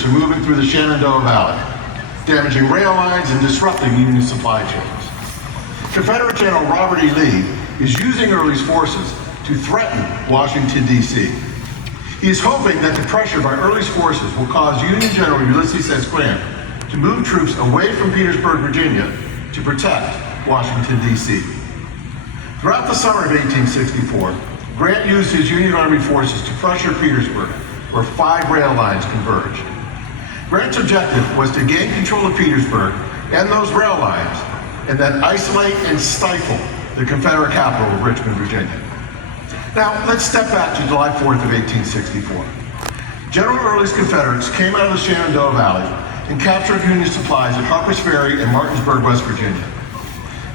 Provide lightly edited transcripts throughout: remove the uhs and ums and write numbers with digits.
troops are moving through the Shenandoah Valley, damaging rail lines and disrupting Union supply chains. Confederate General Robert E. Lee is using Early's forces to threaten Washington, D.C. He is hoping that the pressure by Early's forces will cause Union General Ulysses S. Grant to move troops away from Petersburg, Virginia, to protect Washington, D.C. Throughout the summer of 1864, Grant used his Union Army forces to pressure Petersburg, where 5 rail lines converged. Grant's objective was to gain control of Petersburg and those rail lines, and then isolate and stifle the Confederate capital of Richmond, Virginia. Now, let's step back to July 4th of 1864. General Early's Confederates came out of the Shenandoah Valley and captured Union supplies at Harper's Ferry and Martinsburg, West Virginia.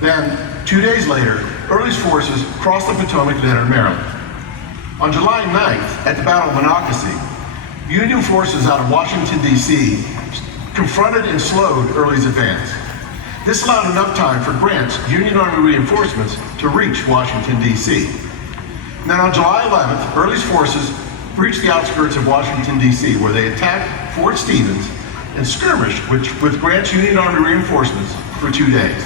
Then, 2 days later, Early's forces crossed the Potomac and entered Maryland. On July 9th, at the Battle of Monocacy, Union forces out of Washington, D.C. confronted and slowed Early's advance. This allowed enough time for Grant's Union Army reinforcements to reach Washington, D.C. And then on July 11th, Early's forces reached the outskirts of Washington, D.C., where they attacked Fort Stevens and skirmished with Grant's Union Army reinforcements for 2 days.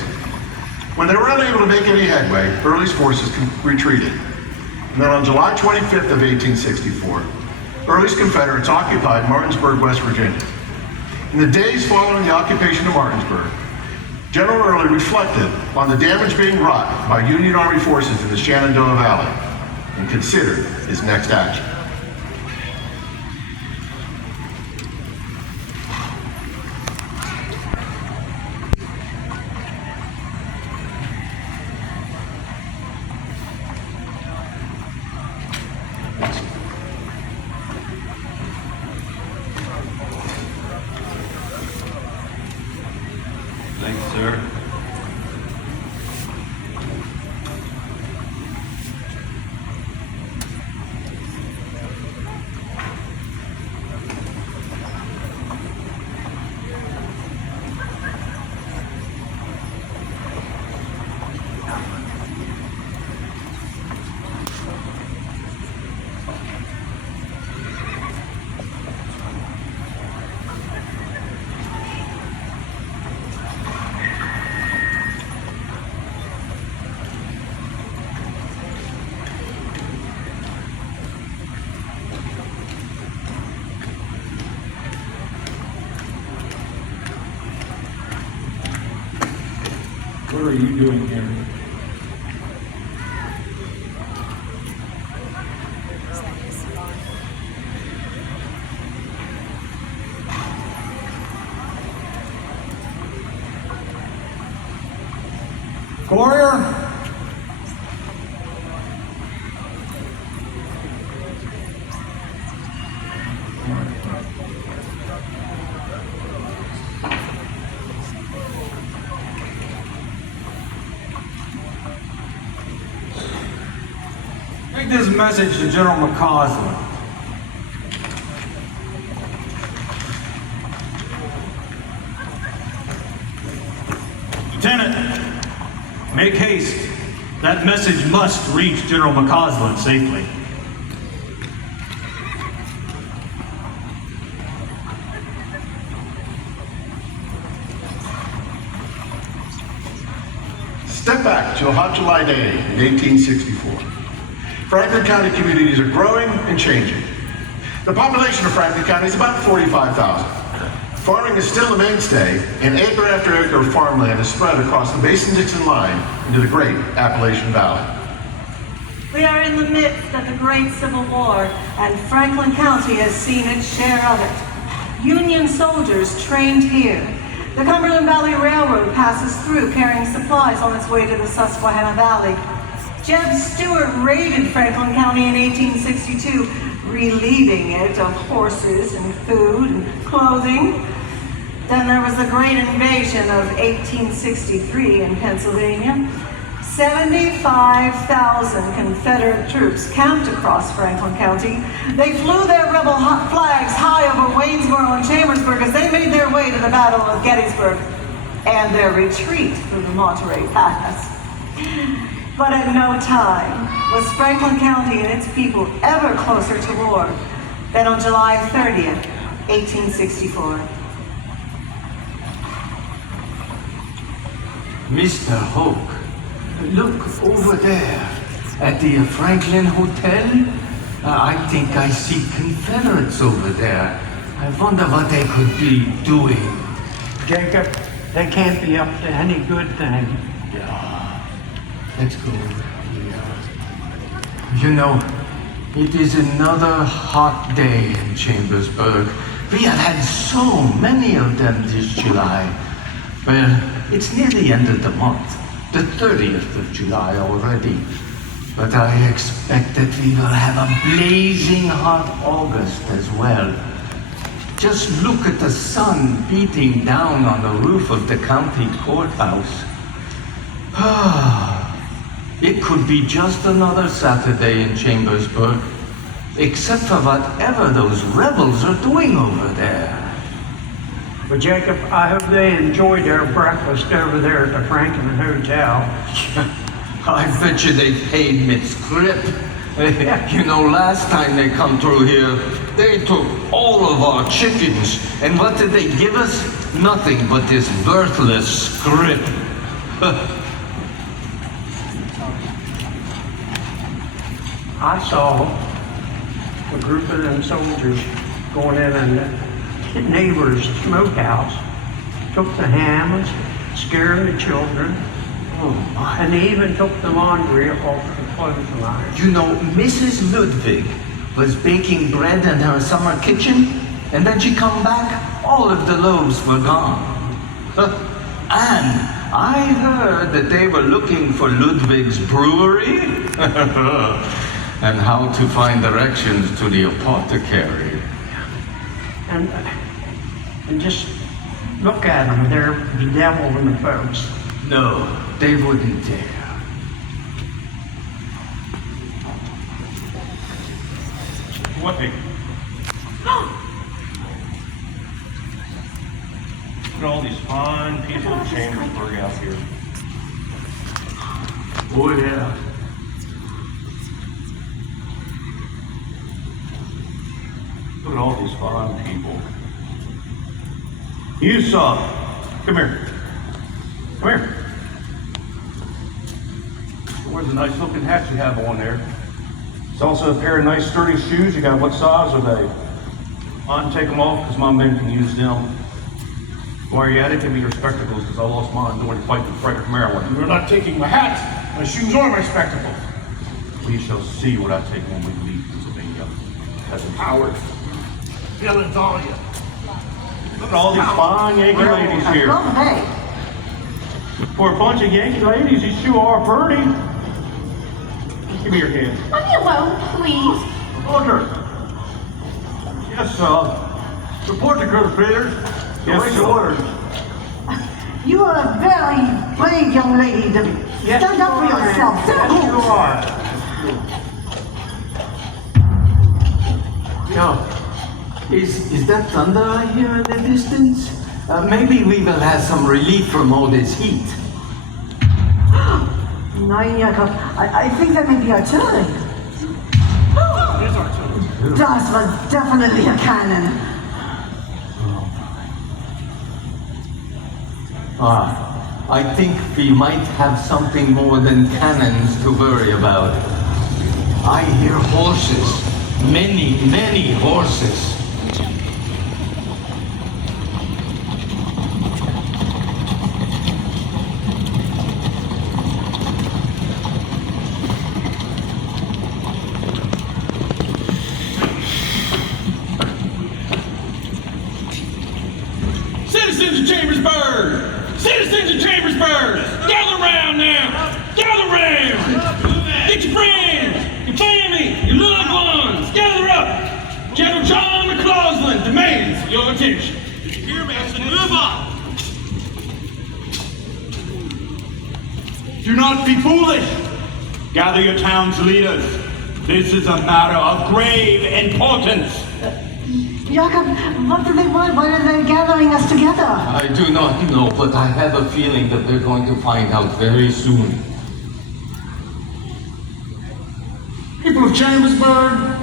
When they were unable to make any headway, Early's forces retreated. And then on July 25th of 1864, Early's Confederates occupied Martinsburg, West Virginia. In the days following the occupation of Martinsburg, General Early reflected on the damage being wrought by Union Army forces in the Shenandoah Valley and considered his next action. Thanks, sir. What are you doing here? Warrior? Take this message to General McCausland. Lieutenant, make haste. That message must reach General McCausland safely. Step back to a hot July day in 1864. Franklin County communities are growing and changing. The population of Franklin County is about 45,000. Farming is still a mainstay, and acre after acre of farmland is spread across the Mason-Dixon line into the great Appalachian Valley. We are in the midst of the Great Civil War, and Franklin County has seen its share of it. Union soldiers trained here. The Cumberland Valley Railroad passes through carrying supplies on its way to the Susquehanna Valley. Jeb Stuart raided Franklin County in 1862, relieving it of horses and food and clothing. Then there was the Great Invasion of 1863 in Pennsylvania. 75,000 Confederate troops camped across Franklin County. They flew their rebel flags high over Waynesboro and Chambersburg as they made their way to the Battle of Gettysburg and their retreat through the Monterey Pass. But at no time was Franklin County and its people ever closer to war than on July 30th, 1864. Mr. Hoke, look over there at the Franklin Hotel. I think I see Confederates over there. I wonder what they could be doing. Jacob, they can't be up to any good thing. Yeah, let's go. You know, it is another hot day in Chambersburg. We have had so many of them this July. Well, it's near the end of the month, the 30th of July already. But I expect that we will have a blazing hot August as well. Just look at the sun beating down on the roof of the county courthouse. It could be just another Saturday in Chambersburg, except for whatever those rebels are doing over there. But Jacob, I hope they enjoyed their breakfast over there at the Franklin Hotel. I bet you they paid me script. You know, last time they come through here, they took all of our chickens. And what did they give us? Nothing but this worthless script. I saw a group of them soldiers going in and the neighbor's smokehouse, took the hams, scared the children, and they even took the laundry off the clothesline. You know, Mrs. Ludwig was baking bread in her summer kitchen, and then she come back, all of the loaves were gone. And I heard that they were looking for Ludwig's brewery, and how to find directions to the apothecary. And just look at them, they're bedeviling the folks. No, they wouldn't dare. What? Look at all these fine people in Chambersburg out here. Oh yeah. Look at all these fine people. You saw. Come here. Come here. Where's the nice looking hat you have on there? It's also a pair of nice sturdy shoes. You got what size are they? I can take them off because my men can use them. While you're at it, give me your spectacles because I lost mine during the fight in Frederick, Maryland. You're not taking my hat, my shoes, or my spectacles. We shall see what I take when we leave Pennsylvania. Peasant Howard, villains all you. Look at all these fine Yankee ladies here. Go ahead. For a bunch of Yankee ladies, you sure are pretty. Give me your hand. Leave me alone, please. Reporter. Yes, sir. Report the confederates. Yes, sir. Orders. You are a very brave young lady to stand up for yourself. Yes, you are. Yo, is that thunder I hear in the distance? Maybe we will have some relief from all this heat. Nein, Jakob, I think that may be artillery. Das was definitely a cannon. I think we might have something more than cannons to worry about. I hear horses. Many, many horses. Citizens of Chambersburg! Citizens of Chambersburg! Gather around now! Gather around! Get your friends, your family, your loved ones, gather up! General John McCausland demands your attention. Did you hear me? I said move on! Do not be foolish! Gather your town's leaders. This is a matter of grave importance. Jakob, what do they want? Why are they gathering us together? I do not know, but I have a feeling that we're going to find out very soon. People of Chambersburg,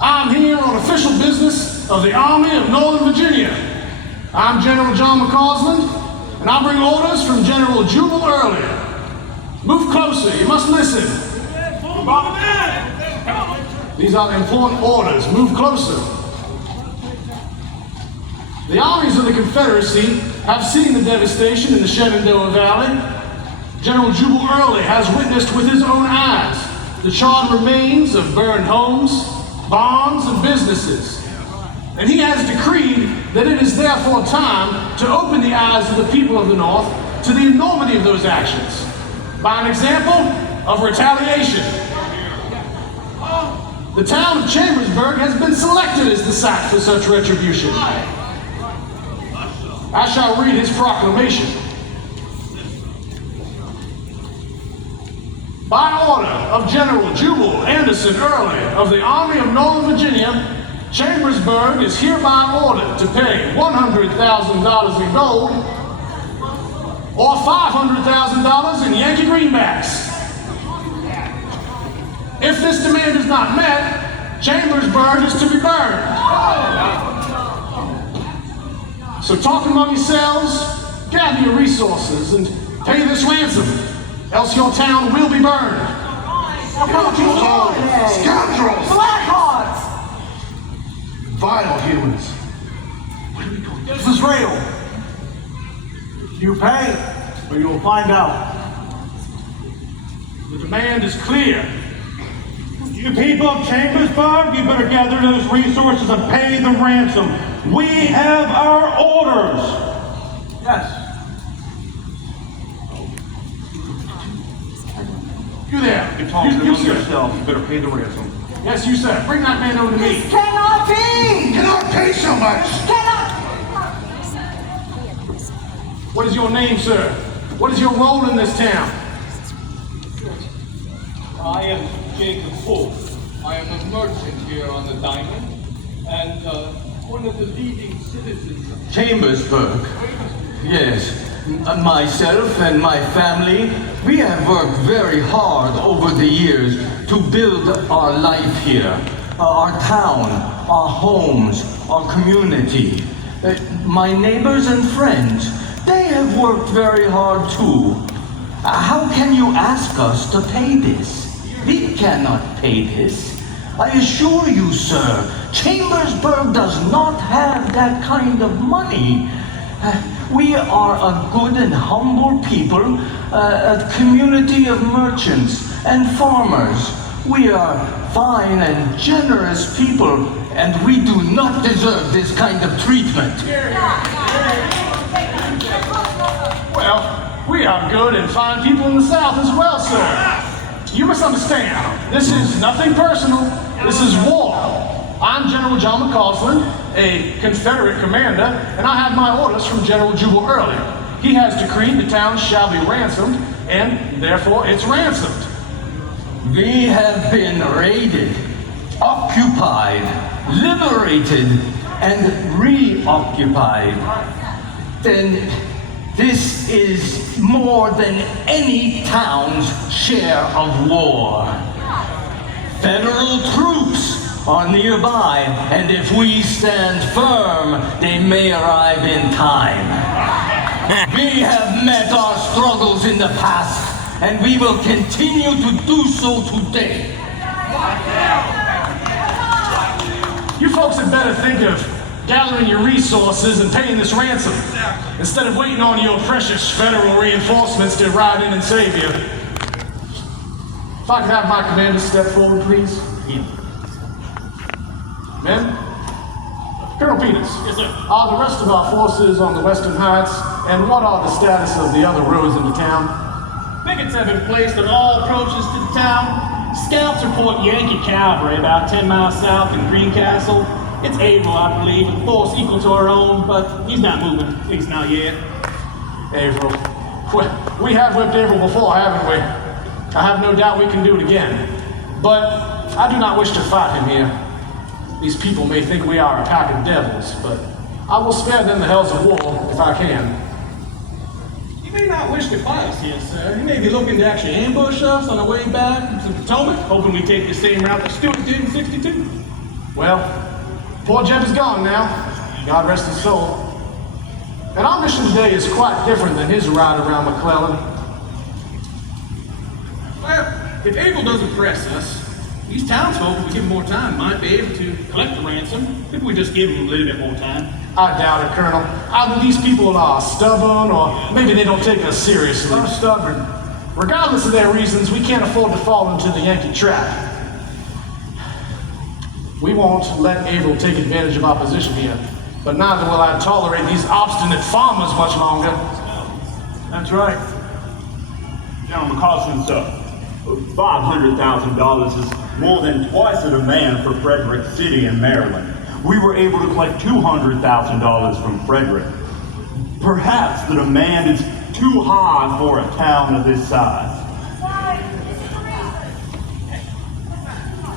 I'm here on official business of the Army of Northern Virginia. I'm General John McCausland, and I bring orders from General Jubal Early. Move closer, you must listen. These are important orders. Move closer. The armies of the Confederacy have seen the devastation in the Shenandoah Valley. General Jubal Early has witnessed with his own eyes the charred remains of burned homes, barns, and businesses. And he has decreed that it is therefore time to open the eyes of the people of the North to the enormity of those actions by an example of retaliation. The town of Chambersburg has been selected as the site for such retribution. I shall read his proclamation. By order of General Jubal Anderson Early of the Army of Northern Virginia, Chambersburg is hereby ordered to pay $100,000 in gold or $500,000 in Yankee greenbacks. If this demand is not met, Chambersburg is to be burned. So talk among yourselves, gather your resources, and pay this ransom, else your town will be burned. Scoundrels! Blackhearts! Vile humans. This is real. You pay, or you will find out. The demand is clear. You people of Chambersburg, you better gather those resources and pay the ransom. We have our orders. Yes. You there. You're talking You, among sir. yourself. You better pay the ransom. Yes, you sir. Bring that man over to me. This cannot be! Cannot pay so much! Cannot! What is your name, sir? What is your role in this town? I am Jacob Hope. I am a merchant here on the diamond and one of the leading citizens of Chambersburg. Yes, myself and my family, we have worked very hard over the years to build our life here, our town, our homes, our community. My neighbors and friends, they have worked very hard too. How can you ask us to pay this? We cannot pay this. I assure you, sir, Chambersburg does not have that kind of money. We are a good and humble people, a community of merchants and farmers. We are fine and generous people, and we do not deserve this kind of treatment. Well, we are good and fine people in the South as well, sir. You misunderstand. This is nothing personal. This is war. I'm General John McCausland, a Confederate commander, and I have my orders from General Jubal Early. He has decreed the town shall be ransomed, and therefore it's ransomed. We have been raided, occupied, liberated, and reoccupied. Then this is more than any town's share of war. Federal troops are nearby, and if we stand firm, they may arrive in time. We have met our struggles in the past, and we will continue to do so today. You folks had better think of gathering your resources and paying this ransom, instead of waiting on your precious federal reinforcements to ride in and save you. If I could have my commander step forward, please. Men? Colonel Peters. Yes, sir. Are the rest of our forces on the Western Heights, and what are the status of the other roads into town? Pickets have been placed on all approaches to the town. Scouts report Yankee cavalry about 10 miles south in Greencastle. It's Averill, I believe, a force equal to our own, but he's not moving, at least not yet. Averill. We have whipped Averill before, haven't we? I have no doubt we can do it again. But I do not wish to fight him here. These people may think we are a pack of devils, but I will spare them the hells of war if I can. You may not wish to fight us here, sir. You may be looking to actually ambush us on the way back to the Potomac, hoping we take the same route that Stuart did in '62. Well, poor Jeb is gone now. God rest his soul. And our mission today is quite different than his ride around McClellan. Well, if Abel doesn't press us, these townsfolk, if we give them more time, might be able to collect the ransom if we just give them a little bit more time. I doubt it, Colonel. Either these people are stubborn or maybe they don't take us seriously. I'm stubborn. Regardless of their reasons, we can't afford to fall into the Yankee trap. We won't let Abel take advantage of our position here, but neither will I tolerate these obstinate farmers much longer. That's right. General McCausland, sir, $500,000 is more than twice the demand for Frederick City in Maryland. We were able to collect $200,000 from Frederick. Perhaps the demand is too high for a town of this size.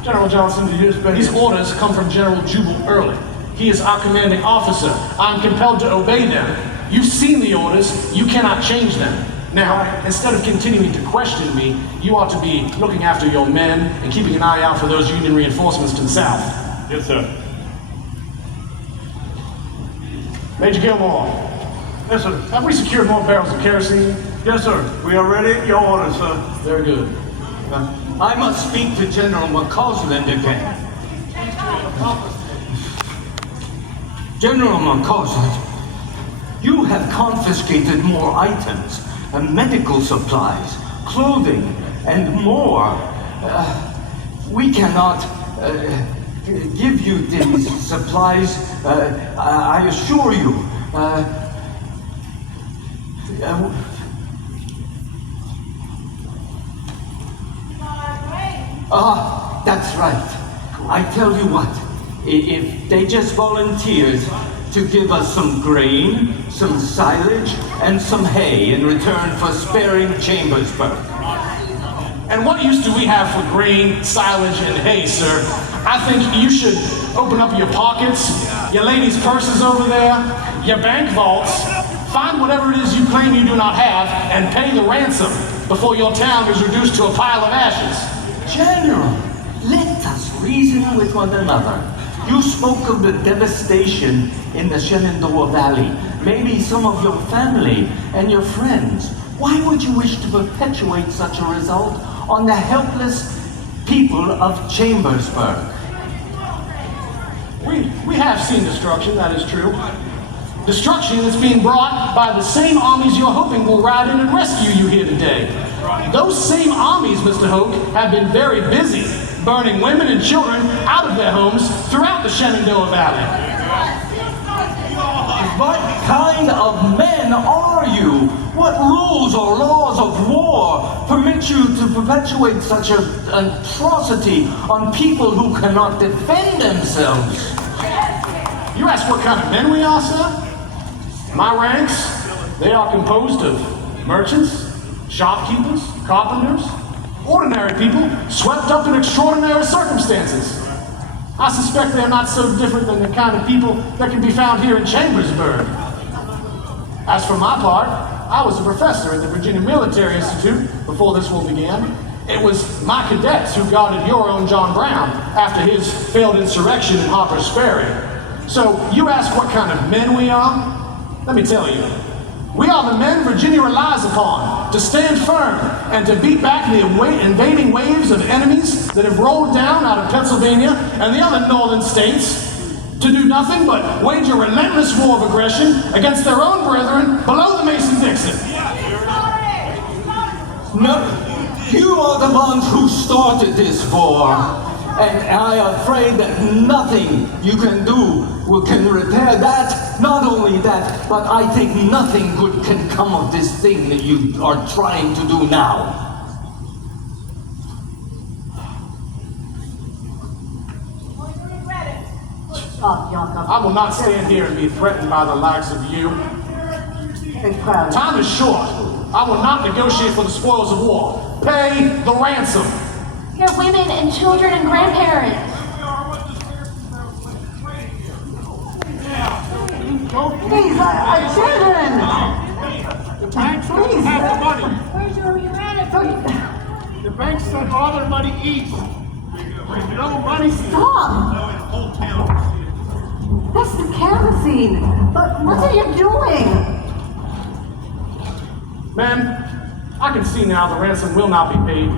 General Johnson, these orders come from General Jubal Early. He is our commanding officer. I'm compelled to obey them. You've seen the orders. You cannot change them. Now, instead of continuing to question me, you ought to be looking after your men and keeping an eye out for those Union reinforcements to the south. Yes, sir. Major Gilmore. Yes, sir. Have we secured more barrels of kerosene? Yes, sir. We are ready at your orders, sir. Very good. I must speak to General McCausland again. General McCausland, you have confiscated more items, medical supplies, clothing, and more. We cannot give you these supplies, I assure you. That's right. I tell you what, if they just volunteered to give us some grain, some silage, and some hay in return for sparing Chambersburg. And what use do we have for grain, silage, and hay, sir? I think you should open up your pockets, your ladies' purses over there, your bank vaults, find whatever it is you claim you do not have, and pay the ransom before your town is reduced to a pile of ashes. General, let us reason with one another. You spoke of the devastation in the Shenandoah Valley. Maybe some of your family and your friends. Why would you wish to perpetuate such a result on the helpless people of Chambersburg? We have seen destruction, that is true. Destruction that's being brought by the same armies you're hoping will ride in and rescue you here today. Those same armies, Mr. Hoke, have been very busy burning women and children out of their homes throughout the Shenandoah Valley. What kind of men are you? What rules or laws of war permit you to perpetuate such an atrocity on people who cannot defend themselves? You ask what kind of men we are, sir? My ranks, they are composed of merchants, shopkeepers, carpenters, ordinary people swept up in extraordinary circumstances. I suspect they're not so different than the kind of people that can be found here in Chambersburg. As for my part, I was a professor at the Virginia Military Institute before this war began. It was my cadets who guarded your own John Brown after his failed insurrection in Harper's Ferry. So you ask what kind of men we are? Let me tell you. We are the men Virginia relies upon to stand firm and to beat back the invading waves of enemies that have rolled down out of Pennsylvania and the other northern states to do nothing but wage a relentless war of aggression against their own brethren below the Mason-Dixon. No, you are the ones who started this war, and I am afraid that nothing you can do can repair that. Not only that, but I think nothing good can come of this thing that you are trying to do now. I will not stand here and be threatened by the likes of you. Time is short. I will not negotiate for the spoils of war. Pay the ransom. Your women and children and grandparents. These are children! The banks don't have the money. Where's your humanity? The banks send all their money east. No money. Stop! whole town to see it. That's the kerosene. But what are you doing? Men, I can see now the ransom will not be paid.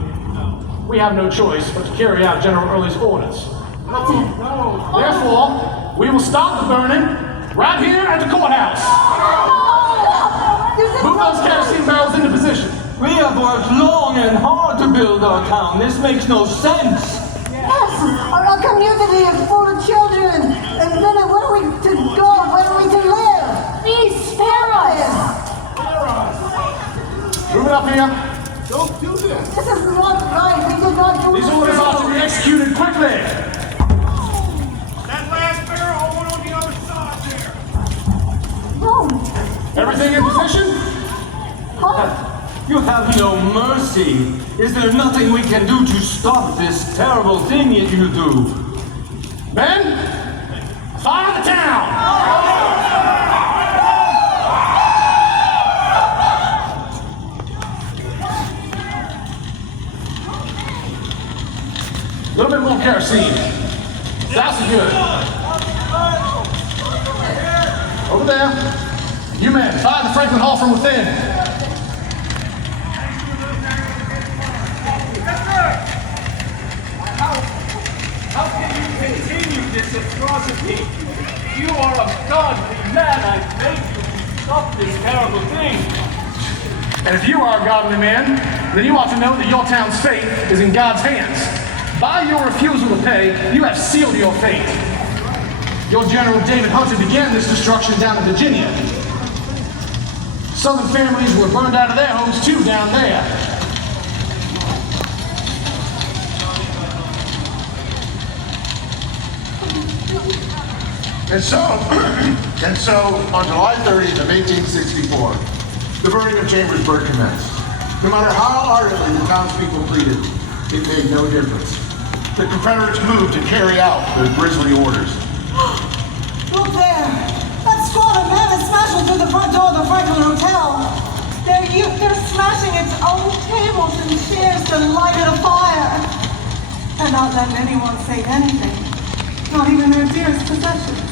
We have no choice but to carry out General Early's orders. Therefore, we will stop the burning right here at the courthouse. Move those kerosene barrels into position. We have worked long and hard to build our town. This makes no sense. Yes, our community is full of children. And then where are we to go? Where are we to live? Please spare us. Move it up here. Don't do this. This is not right. We did not do These this. orders are to be executed quickly. That last barrel went on the other side there. No. Everything in position? You have no mercy. Is there nothing we can do to stop this terrible thing that you do? Men, fire the town! A little bit more kerosene. That's good. Over there. You men, fire the Franklin Hall from within. How can you continue this atrocity? You are a godly man. I beg you to stop this terrible thing. And if you are a godly man, then you ought to know that your town's fate is in God's hands. By your refusal to pay, you have sealed your fate. Your General David Hunter began this destruction down in Virginia. Southern families were burned out of their homes too down there. And so, on July 30th of 1864, the burning of Chambersburg commenced. No matter how ardently the townspeople pleaded, it made no difference. The Confederates moved to carry out their grisly orders. Look there. That squad of men is smashing through the front door of the Franklin Hotel. They're smashing its own tables and chairs to light it afire. And not letting anyone say anything. Not even their dearest possessions.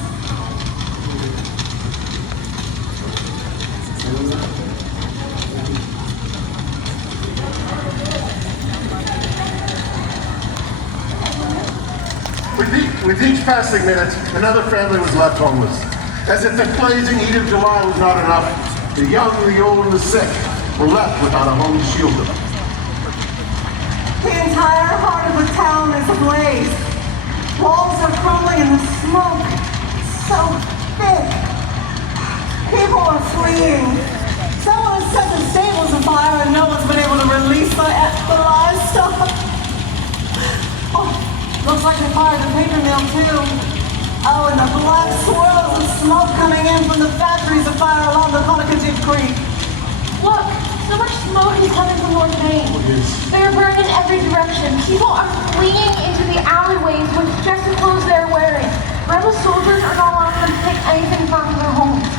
With each passing minute, another family was left homeless. As if the blazing heat of July was not enough, the young, the old, and the sick were left without a home to shield them. The entire heart of the town is ablaze. Walls are crumbling and the smoke is so thick. People are fleeing. Someone has set the stables afire and no one's been able to release the livestock. Oh, looks like they fired the paper mill too. Oh, and the black swirls of smoke coming in from the factories afire along the Conococheague Creek. Look, so much smoke is coming from North Main. They're burning in every direction. People are fleeing into the alleyways with just the clothes they're wearing. Rebel soldiers are not allowing them to take anything from their homes.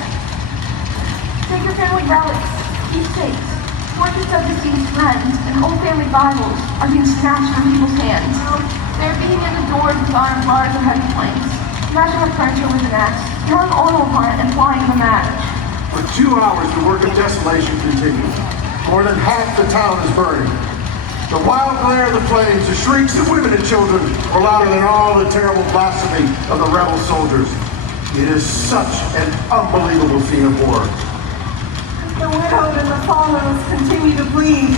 Take your family relics, keepsakes, portraits of deceased friends, and old family Bibles are being snatched from people's hands. They're beating in the doors with iron bars or heavy planks, smashing up furniture with an axe, throwing oil upon it and flying the match. For 2 hours, the work of desolation continued. More than half the town is burning. The wild glare of the flames, the shrieks of women and children were louder than all the terrible blasphemy of the rebel soldiers. It is such an unbelievable scene of horror. The widowed and the fatherless continue to bleed,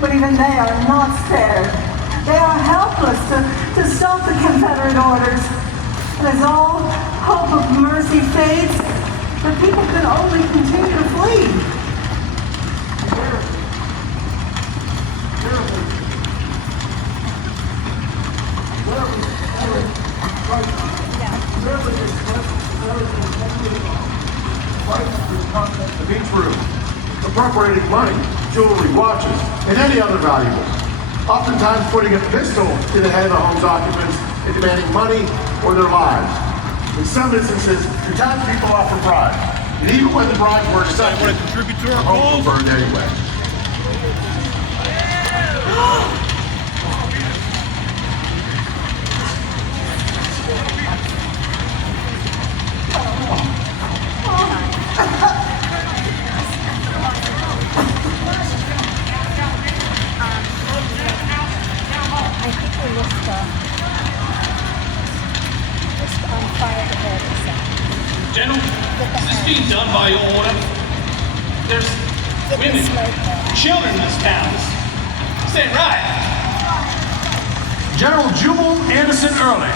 but even they are not spared. They are helpless to stop the Confederate orders. And as all hope of mercy fades, the people can only continue to flee. The beach room, appropriating money, jewelry, watches, and any other valuables. Oftentimes putting a pistol to the head of the home's occupants and demanding money or their lives. In some instances, the townspeople offer bribes. And even when the bribes were accepted, the home were burned anyway. General, is this being done by your order? There's women, children in this town. This ain't right. General Jubal Anderson Early,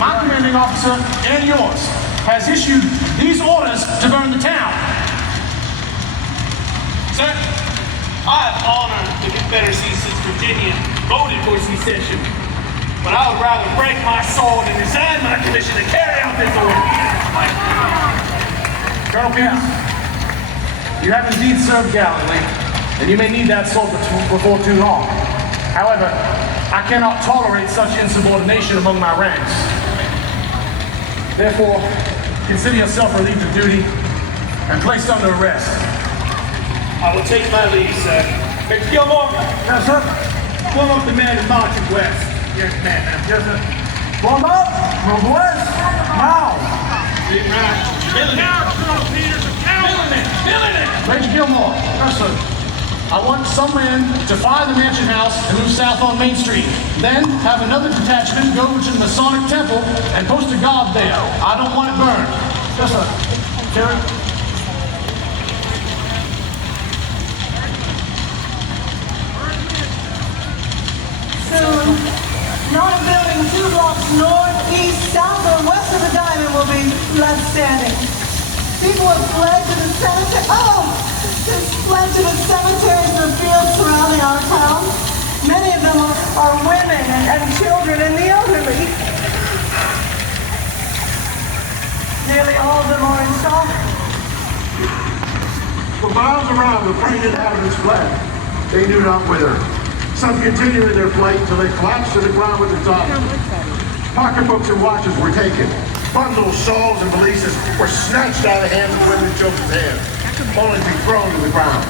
my commanding officer and yours, has issued these orders to burn the town. Sir, I have honored the Confederacy since Virginia voted for secession. But I would rather break my sword and resign my commission to carry out this order. Colonel Peters, you have indeed served gallantly, and you may need that sword before too long. However, I cannot tolerate such insubordination among my ranks. Therefore, consider yourself relieved of duty and placed under arrest. I will take my leave, sir. Major Gilmore? Yes, sir. Form up the man and march him west. Yes, ma'am. Yes, sir. Form up. Move west. Now. Killing it! Major Gilmore. Yes, sir. I want some men to fire the mansion house and move south on Main Street. Then have another detachment go to the Masonic Temple and post a guard there. I don't want it burned. Yes, sir. Terry. Soon, not a building 2 blocks north, east, south, or west of the diamond will be left standing. People have fled to the cemetery. Just fled to the cemeteries and the fields surrounding our town. Many of them are women and children and the elderly. Nearly all of them are in shock. For miles around, the praying inhabitants fled. They knew not whither. Some continued in their flight until they collapsed to the ground with their tops. Pocketbooks and watches were taken. Bundles, shawls, and valises were snatched out of the hands of women and children's hands, only to be thrown to the ground.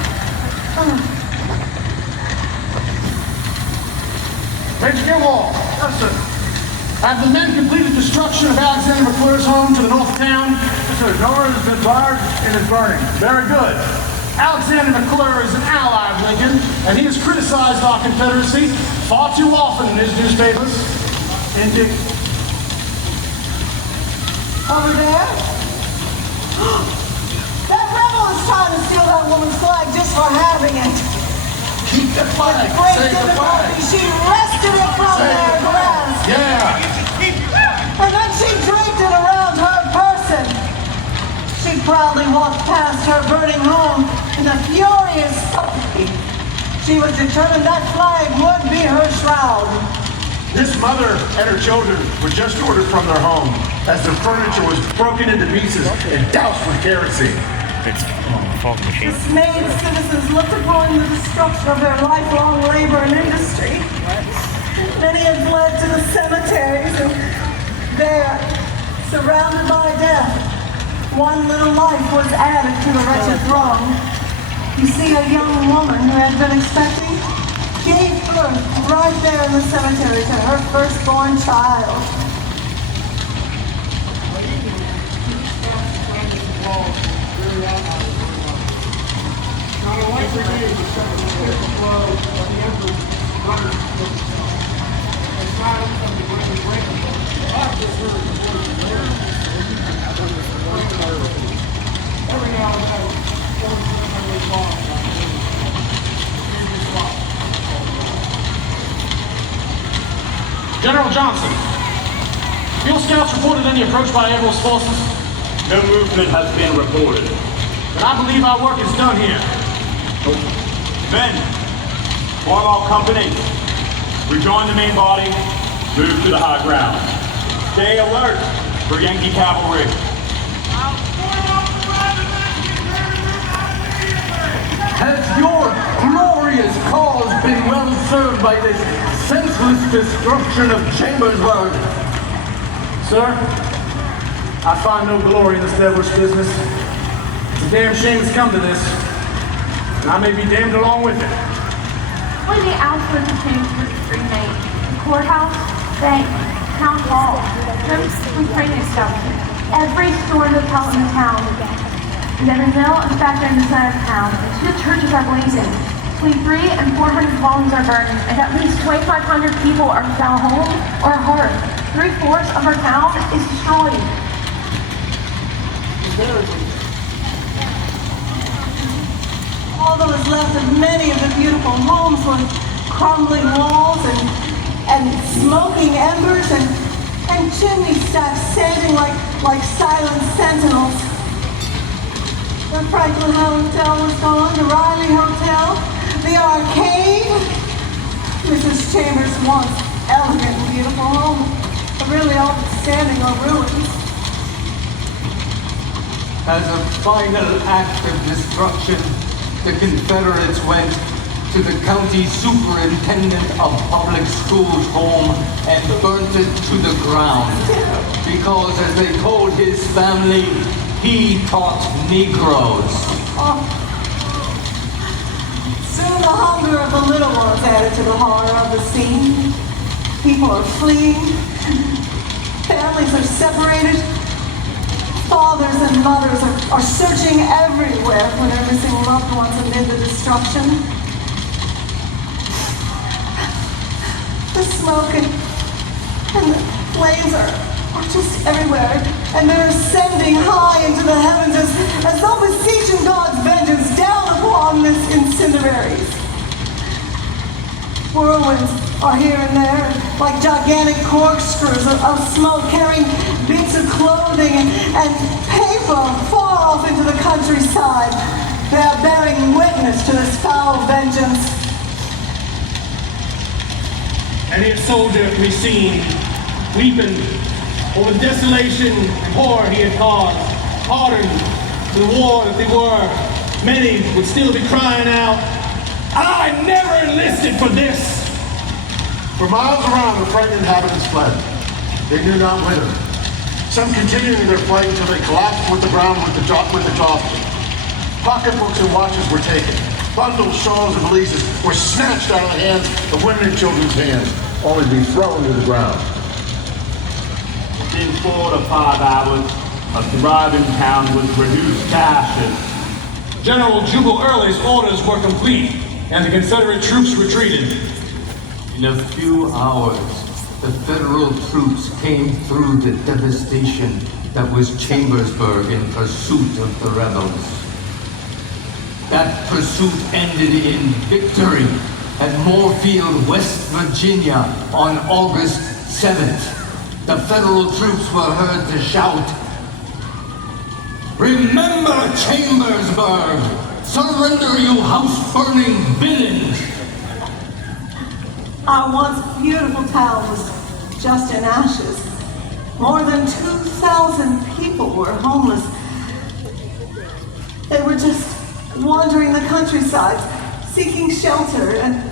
Major Gilmore. Yes, sir. Have the men completed destruction of Alexander McClure's home to the north of town? Yes, sir. No order has been fired and is burning. Very good. Alexander McClure is an ally of Lincoln, and he has criticized our Confederacy far too often in his newspapers. Indeed. Over there? That rebel is trying to steal that woman's flag just for having it. Keep the flag. With great Save the flag. difficulty, she wrested it from their grasp. Yeah. And then she draped it around her person. She proudly walked past her burning home in a furious fury. She was determined that flag would be her shroud. This mother and her children were just ordered from their home as their furniture was broken into pieces and doused with kerosene. Dismayed citizens looked upon the destruction of their lifelong labor and industry. Many had fled to the cemeteries, and there, surrounded by death, one little life was added to the wretched throng. You see, a young woman who had been expecting gave birth right there in the cemetery to her firstborn child. General Johnson, field scouts reported any approach by Averill's forces? No movement has been reported. Then I believe our work is done here. Men, form all companies. Rejoin the main body. Move to the high ground. Stay alert for Yankee cavalry. Has your glorious cause been well served by this senseless destruction of Chambersburg? Sir, I find no glory in this devilish business. It's a damn shame it's come to this, and I may be damned along with it. What are the outskirts of Chambersburg remain? The courthouse, bank, town hall, gyms, and training establishment. Every store and hotel in the town. And every mill and factory in the center of town. 2 churches are blazing. Between 300 and 400 dwellings are burning, and at least 2,500 people are without a home or a hearth. 3/4 of our town is destroyed. All that was left of many of the beautiful homes were crumbling walls and smoking embers and chimney stacks standing like silent sentinels. The Franklin Hotel was gone, the Riley Hotel, the Arcade. Mrs. Chambers' once elegant and beautiful home, but really all that's standing are ruins. As a final act of destruction, the Confederates went to the county superintendent of public schools' home and burnt it to the ground. Because, as they told his family, he taught Negroes. Oh. Soon the hunger of the little ones added to the horror of the scene. People are fleeing. Families are separated. Fathers and mothers are searching everywhere for their missing loved ones amid the destruction. The smoke and the flames are just everywhere, and they're ascending high into the heavens as though beseeching God's vengeance down upon this incendiaries. Whirlwinds are here and there, like gigantic corkscrews of smoke carrying bits of clothing and paper far off into the countryside. They are bearing witness to this foul vengeance. Many a soldier we seen, weeping over the desolation and horror he had caused, hardened to the war that they were. Many would still be crying out, "I never enlisted for this!" For miles around, the frightened inhabitants fled. They knew not whither. Some continuing their flight until they collapsed with the ground with the jostling. Pocketbooks and watches were taken. Bundles, shawls, and valises were snatched out of the hands of women and children's hands, only to be thrown to the ground. Within 4 to 5 hours, a thriving town was reduced to ashes. General Jubal Early's orders were complete, and the Confederate troops retreated. In a few hours, the Federal troops came through the devastation that was Chambersburg in pursuit of the rebels. That pursuit ended in victory at Moorefield, West Virginia on August 7th. The Federal troops were heard to shout, "Remember Chambersburg! Surrender, you house-burning villains!" Our once beautiful town was just in ashes. More than 2,000 people were homeless. They were just wandering the countryside, seeking shelter and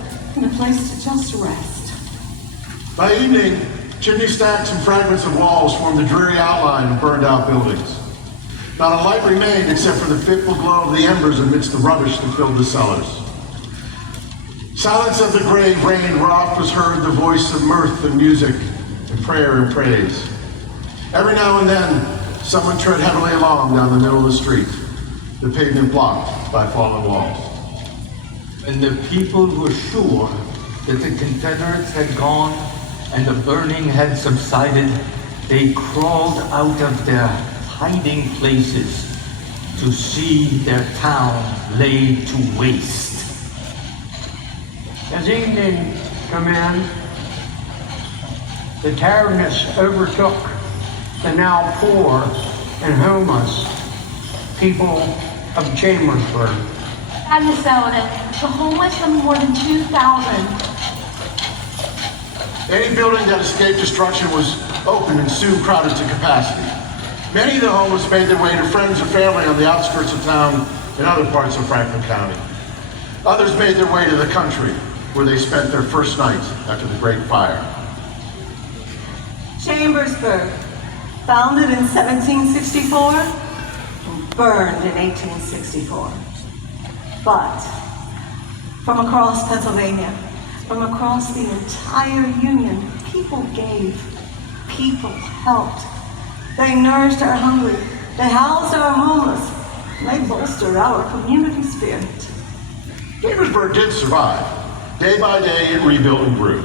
a place to just rest. By evening, chimney stacks and fragments of walls formed the dreary outline of burned-out buildings. Not a light remained except for the fitful glow of the embers amidst the rubbish that filled the cellars. Silence of the grave reigned where oft was heard the voice of mirth and music and prayer and praise. Every now and then, someone tread heavily along down the middle of the street, the pavement blocked by fallen walls. And the people were sure that the Confederates had gone and the burning had subsided, they crawled out of their hiding places to see their town laid to waste. As evening come in, the tiredness overtook the now poor and homeless people of Chambersburg. At Miss Sullivan, the homeless number more than 2,000. Any building that escaped destruction was open and soon crowded to capacity. Many of the homeless made their way to friends or family on the outskirts of town in other parts of Franklin County. Others made their way to the country, where they spent their first night after the Great Fire. Chambersburg, founded in 1764 and burned in 1864. But from across Pennsylvania, from across the entire Union, people gave, people helped. They nourished our hungry, they housed our homeless, and they bolstered our community spirit. Chambersburg did survive. Day by day, it rebuilt and grew.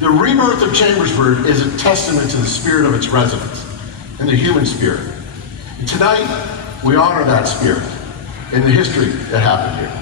The rebirth of Chambersburg is a testament to the spirit of its residents and the human spirit. And tonight, we honor that spirit and the history that happened here.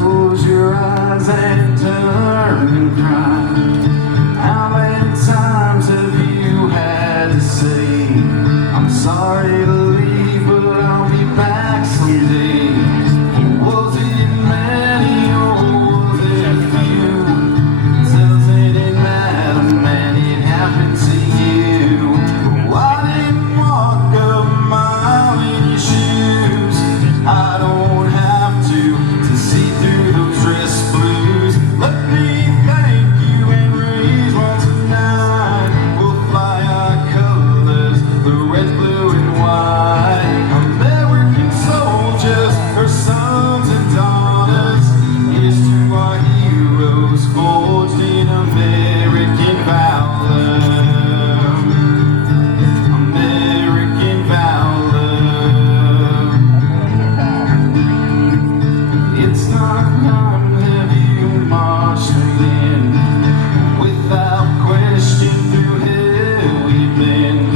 Close your eyes and turn and cry. How many times have you had to say, I'm sorry to leave, but I'll be back someday? Was it many or was it few? Doesn't it matter, man, it happened to you. Oh, I didn't walk a mile in your shoes. I don't have to see through those dress blues. Let me thank you and raise one tonight. We'll fly our colors, the red, blue, and white. American soldiers, our sons and daughters. Here's to our heroes forged in American valor. American valor. It's not have you marched straight in without question through hell we've been.